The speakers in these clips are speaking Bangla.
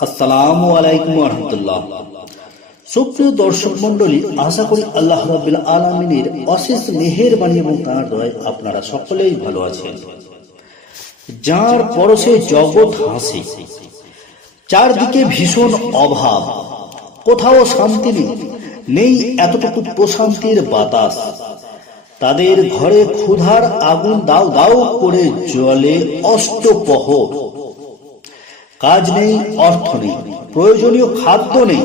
আসসালামু আলাইকুম ওয়া রাহমাতুল্লাহ। সুপ্রিয় দর্শক মণ্ডলী, আশা করি আল্লাহ রাব্বুল আলামিনের অশেষ মেহেরবানি এবং তাঁর দয়ায় আপনারা সকলেই ভালো আছেন। যার পরশে জগৎ হাসে, চারদিকে ভীষণ অভাব, কোথাও শান্তি নেই এতটুকু প্রশান্তির বাতাস। তাদের ঘরে ক্ষুধার আগুন দাউ দাউ করে জ্বলে অষ্টপ্রহর। কাজ নেই, অর্থ নেই, প্রয়োজনীয় খাদ্য নেই,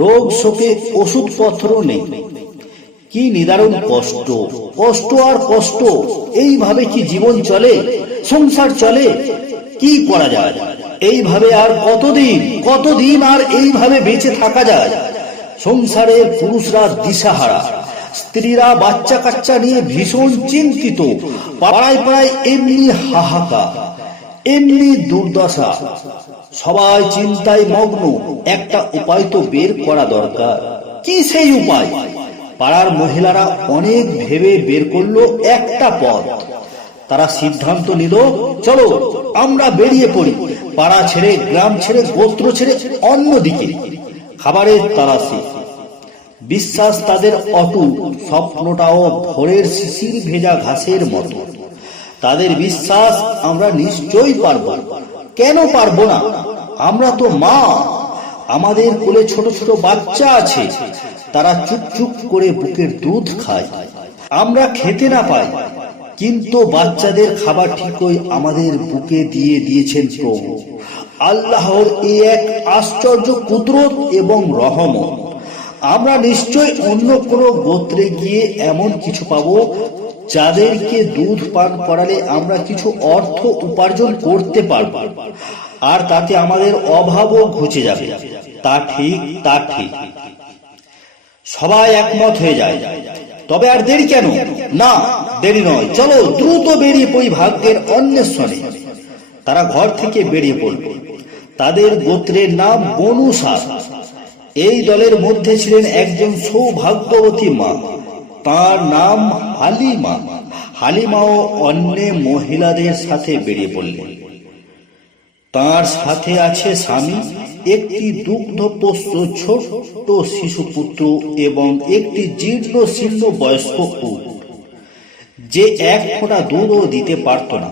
রোগ শোকে ওষুধপত্র নেই। কি নিদারুণ কষ্ট, কষ্ট আর কষ্ট। এইভাবে কি জীবন চলে, সংসার চলে? কি করা যায়? এইভাবে আর কতদিন আর এইভাবে বেঁচে থাকা যায়? সংসারের পুরুষরা দিশাহারা, স্ত্রীরা বাচ্চা কাচ্চা নিয়ে ভীষণ চিন্তিত। পাড়ায় পাড়ায় এমনি হাহাকার, এমনি দুর্দশা। সবাই চিন্তায় মগ্ন। একটা উপায় তো বের করা দরকার। কি সেই উপায়? পাড়ার মহিলারা অনেক ভেবে বের করলো একটা পথ। তারা সিদ্ধান্ত নিল, চলো আমরা বেরিয়ে পড়ি, পাড়া ছেড়ে, গ্রাম ছেড়ে, গোত্র ছেড়ে অন্যদিকে খাবারের তালাশে। বিশ্বাস তাদের অটুট, স্বপ্নটাও ভোরের শিশির ভেজা ঘাসের মতো। তাদের বিশ্বাস, আমরা নিশ্চয়ই পারবো। কেন পারবো না? আমরা তো মা, আমাদের কোলে ছোট ছোট বাচ্চা আছে। তারা চুপ চুপ করে বুকের দুধ খায়, আমরা খেতে না পাই, কিন্তু বাচ্চাদের খাবার ঠিকই আমাদের বুকে দিয়ে দিয়েছেন প্রভু। আল্লাহর এই এক আশ্চর্য কুদরত এবং রহমত। আমরা নিশ্চয় অন্য কোনো গোত্রে গিয়ে এমন কিছু পাবো যাদেরকে দুধ পান করালে আমরা কিছু অর্থ উপার্জন করতে পারব, আর তাতে আমাদের অভাবও ঘুচে যাবে। তা ঠিক। সবাই একমত হয়ে যায়। তবে আর দেরি কেন? না, দেরি নয়, চলো দ্রুত বেরিয়ে পড়ি ভাগ্যের অন্বেষণে। তারা ঘর থেকে বেরিয়ে পড়ল। তাদের গোত্রের নাম বনু সাদ। এই দলের মধ্যে ছিলেন একজন সৌভাগ্যবতী মা, তার নাম হালিমা। হালিমাও অন্য মহিলাদের সাথে বেরিয়ে পড়লেন। তার সাথে আছে স্বামী, একটি দুগ্ধপোষ্য ছোট্ট শিশুপুত্র এবং একটি জীর্ণ শীর্ণ বয়স্ক উট, যে এক ফোঁটা দুধও দিতে পারত না।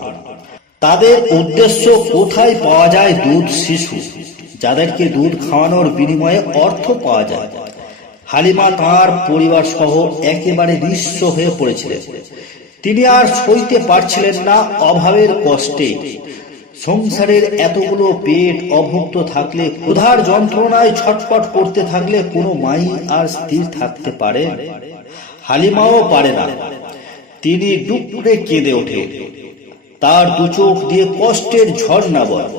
তাদের উদ্দেশ্য, কোথায় পাওয়া যায় দুধ শিশু, যাদেরকে দুধ খাওয়ানোর বিনিময়ে অর্থ পাওয়া যায়। হালিমা তাঁর পরিবার সহ একেবারে নিঃস্ব হয়ে পড়েছিলেন। তিনি আর সইতে পারছিলেন না অভাবের কষ্টে। সংসারের এতগুলো পেট অভুক্ত থাকলে, ক্ষুধার যন্ত্রণায় ছটফট করতে থাকলে কোনো মাই আর স্থির থাকতে পারে? হালিমাও পারে না। তিনি ডুকরে কেঁদে ওঠে। তার দু চোখ দিয়ে কষ্টের ঝর্ণা বয়।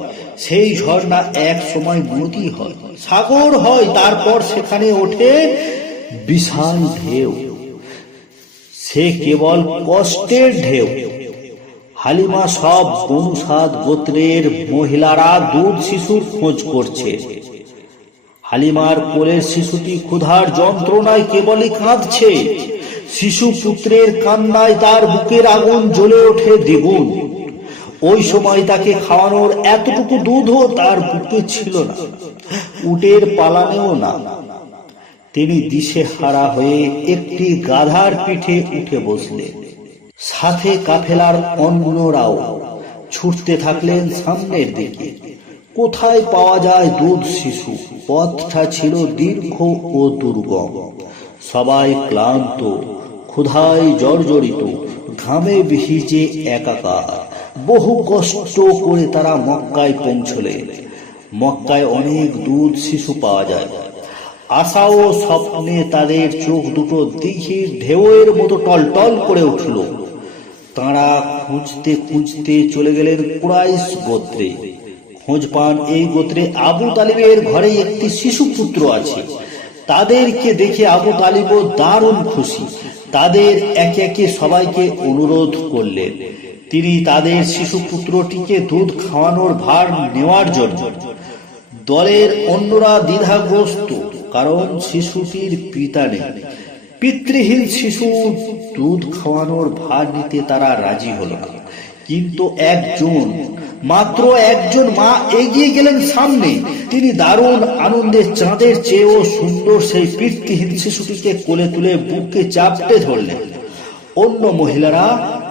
সেই ঝর্ণা এক সময় নদী হয়, সাগর হয়, তারপর সেখানে ওঠে বিশাল ঢেউ। সে কেবল কষ্টের ঢেউ। হালিমা সব বনু সাদ গোত্রের মহিলারা দুধ শিশুর খোঁজ করছে। হালিমার কোলের শিশুটি ক্ষুধার যন্ত্রণায় কেবলই কাঁদছে। শিশু পুত্রের কান্নায় তার বুকের আগুন জ্বলে ওঠে দ্বিগুণ। ওই সময় তাকে খাওয়ানোর এতটুকু দুধও তার বুকে ছিল না, উটের পালানেও না। তিনি দিশেহারা হয়ে একটি গাধার পিঠে উঠে বসলেন। সাথে কাফেলার অন্যরাও ছুটতে থাকলেন সামনের দিকে। কোথায় পাওয়া যায় দুধ শিশু? পথটা ছিল দীর্ঘ ও দুর্গম। সবাই ক্লান্ত, ক্ষুধায় জর্জরিত, ঘামে ভিজে একাকার। বহু কষ্ট করে তারা মক্কায় পৌঁছলেন। মক্কায় অনেক দুধ শিশু পাওয়া যায়। আশা ও স্বপ্নে তাদের চোখ দুটো দিঘির ঢেউয়ের মতো টলটল করে উঠল। তাঁরা খুঁজতে খুঁজতে চলে গেলেন কুরাইশ গোত্রে। খোঁজ পান এই গোত্রে আবু তালিবের ঘরে একটি শিশু পুত্র আছে। তাদেরকে দেখে আবু তালিবও দারুণ খুশি। তাদের একে একে সবাইকে অনুরোধ করলেন তিনি তাদের শিশু পুত্রটিকে দুধ খাওয়ানোর ভার নেওয়ার জন্য। দলের অন্যরা দ্বিধাগ্রস্ত, কারণ শিশুটির পিতা নেই। পিতৃহীন শিশু দুধ খাওয়ানোর ভার নিতে তারা রাজি হল না। কিন্তু একজন মাত্র একজন মা এগিয়ে গেলেন সামনে। তিনি দারুণ আনন্দে চাঁদের চেয়েও সুন্দর সেই পিতৃহীন শিশুটিকে কোলে তুলে বুকে চাপটে ধরলেন। অন্য মহিলারা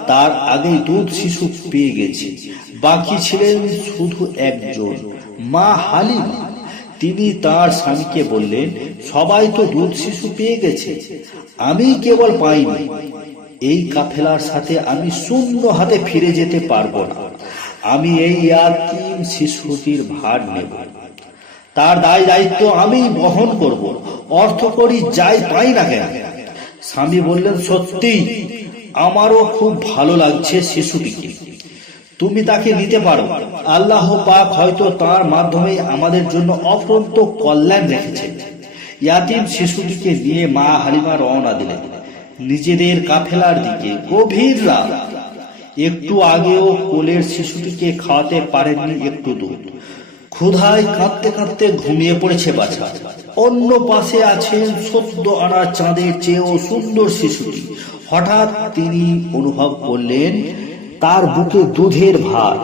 তার আগেই দুধ শিশু পেয়ে গেছে, বাকি ছিলেন শুধু একজন, মা হালিমা। তিনি তার স্বামীকে বললেন, সবাই তো দুধ শিশু পেয়ে গেছে, আমি কেবল পাইনি। এই কাফেলার সাথে আমি শূন্য হাতে ফিরে যেতে পারবো না। আমি এই ইয়াতীম শিশুটির ভার নেব, তার দায় দায়িত্ব আমি বহন করব, অর্থ করি যাই পাই না কেন। স্বামী বললেন, সত্যি আমারও খুব ভালো লাগছে শিশুটিকে, তুমি তাকে নিতে পারো। আল্লাহ পাক হয়তো তার মাধ্যমে আমাদের জন্য অফুরন্ত কল্যাণ রেখেছেন। ইয়াতীম শিশুটিকে নিয়ে মা হালিমা রওনা দিলেন নিজেদের কাফেলার দিকে। গভীর রাত, একটু আগেও কোলের শিশুটিকে খাওয়াতে পারেননি একটু দুধ। ক্ষুধায় কাঁদতে কাঁদতে ঘুমিয়ে পড়েছে বাছা। অন্য পাশে আছেন সদ্য আনা চাঁদের চেয়েও সুন্দর শিশুটি। হঠাৎ তিনি অনুভব করলেন তার বুকে দুধের ভার।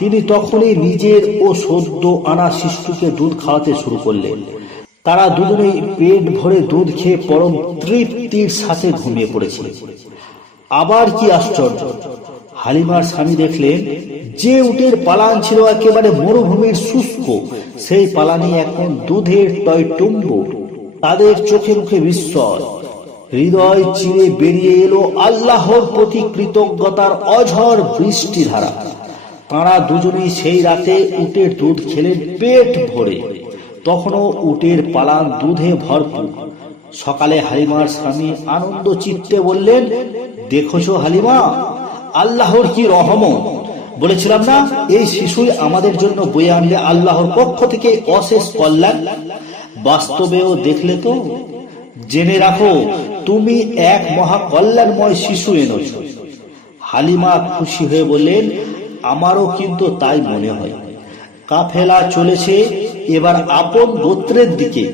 তিনি তখনই নিজের ও সদ্য আনা শিশুটিকে দুধ খাওয়াতে শুরু করলেন। তারা দুজনেই পেট ভরে দুধ খেয়ে পরম তৃপ্তির সাথে ঘুমিয়ে পড়েছিল। আবার কি আশ্চর্য, হালিমার স্বামী দেখলেন যে উটের পালান ছিল একেবারে মরুভূমির শুষ্ক, সেই পালানে এখন দুধের টয়টুম্ব। তাদের চোখে মুখে বিস্ময়, হৃদয় চিরে বেরিয়ে এলো আল্লাহর প্রতি কৃতজ্ঞতার অঝড় বৃষ্টিধারা। তারা দুজনেই সেই রাতে উটের দুধ খেলেন পেট ভরে। তখনও উটের পালান দুধে ভরপুর। সকালে হালিমার স্বামী আনন্দ চিত্তে বললেন, দেখছো হালিমা, আল্লাহর কি রহমত! বলেছিলাম না এই শিশুই আমাদের জন্য বয়ে আনবে আল্লাহর পক্ষ থেকে অশেষ কল্যাণ। বাস্তবেও দেখলে তো। জেনে রাখো, তুমি এক মহা কল্যাণময় শিশু এনেছ। হালিমা খুশি হয়ে বললেন, আমারও কিন্তু তাই মনে হয়। কাফেলা চলেছে এবার আপন গোত্রের দিকে,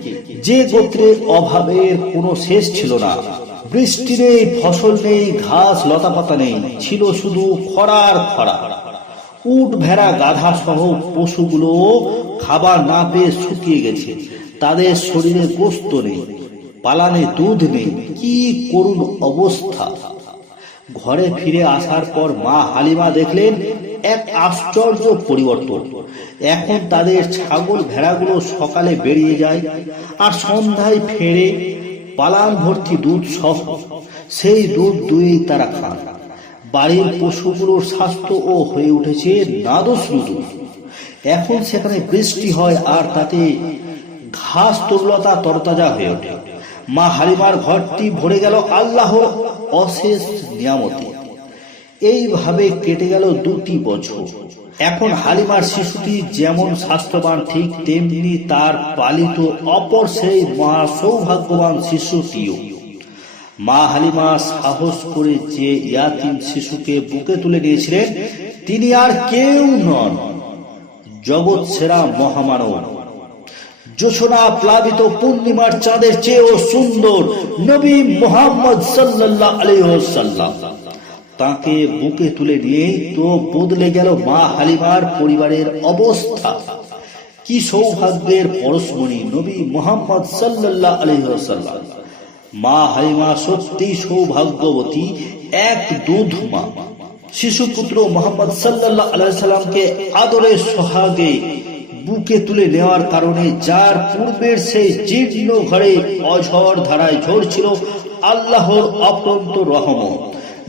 যে গোত্রে অভাবের কোনো শেষ ছিল না। বৃষ্টি নেই, ফসল নেই, ঘাস লতাপাতা নেই, ছিল শুধু খরার খরা। উট ভেড়া গাধা সহ পশুগুলো খাবার না পেয়ে শুকিয়ে গেছে। তাদের শরীরে গোস্ত নেই, পালানে দুধ নেই। কি করুণ অবস্থা! ঘরে ফিরে আসার পর মা হালিমা দেখলেন এক আশ্চর্য পরিবর্তন। এখন তাদের ছাগল ভেড়াগুলো সকালে বেরিয়ে যায় আর সন্ধ্যায় ফেরে পালান ভর্তি দুধ সহ। সেই দুধ দুয়েই তারা খান। বাড়ির পশুগুলোর স্বাস্থ্য ও হয়ে উঠেছে নাদুস নুদুস। এখন সেখানে বৃষ্টি হয় আর তাতে ঘাস তরুলতা তরতাজা হয়ে ওঠে। মা হালিমার ঘরটি ভরে গেল আল্লাহর অশেষ নিয়ামতে। এইভাবে কেটে গেল 2টি বছর। এখন হালিমার শিশুটি যেমন স্বাস্থ্যবান, ঠিক তেমনি তার পালিত অপর সেই মহা সৌভাগ্যবান শিশুটিও। মা হালিমা সাহস করে যে ইয়াতীম শিশুকে বুকে তুলে নিয়েছিলেন, তিনি আর কেউ নন, জগৎ সেরা মহামানব, জোছনা প্লাবিত পূর্ণিমার চাঁদের চেয়েও সুন্দর নবী মুহাম্মদ সাল্লাল্লাহু আলাইহি ওয়াসাল্লাম। তাকে বুকে তুলে নিয়েই তো বদলে গেল মা হালিমার পরিবারের অবস্থা। কি সৌভাগ্যের পরশমণি নবী মুহাম্মদ সাল্লাল্লাহু আলাইহি ওয়াসাল্লাম। মা হালিমা সত্যি সৌভাগ্যবতী, এক দুধ মা। শিশুপুত্র মুহাম্মদ সাল্লাল্লাহু আলাইহি ওয়াসাল্লামকে আদরে সোহাগে বুকে তুলে নেওয়ার কারণে যার পূর্বের সেই জীর্ণ ঘরে অঝড় ধারায় ঝরছিল আল্লাহর অপরন্ত রহমত,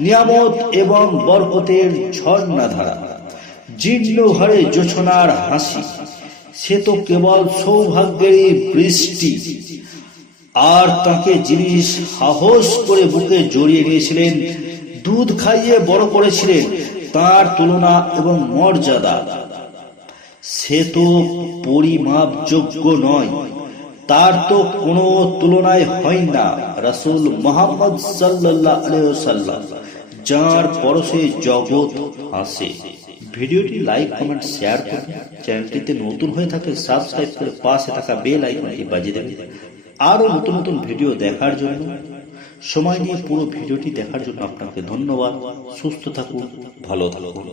নিয়ামত এবং বরকতের ঝর্ণাধারা। জীর্ণ ঘরে জোছনার হাসি, সে তো কেবল সৌভাগ্যেরই বৃষ্টি। আর তাকে যিনি সাহস করে বুকে জড়িয়ে নিয়েছিলেন, দুধ খাইয়ে বড় করেছিলেন, তার তুলনা এবং মর্যাদা সে তো পরিমাপযোগ্য নয়। তার তো কোনো তুলনায় হয় না। রাসূল মুহাম্মদ সাল্লাল্লাহু আলাইহি ওয়াসাল্লাম, যার পরশে জগৎ হাসে। ভিডিওটি লাইক, কমেন্ট, শেয়ার করুন। চ্যানেলটিতে নতুন হয়ে থাকলে সাবস্ক্রাইব করে পাশে থাকা বেল আইকনটি বাজিয়ে দেবেন। আরো নতুন নতুন ভিডিও দেখার জন্য, সময় নিয়ে পুরো ভিডিওটি দেখার জন্য আপনাকে ধন্যবাদ। সুস্থ থাকুন, ভালো থাকুন।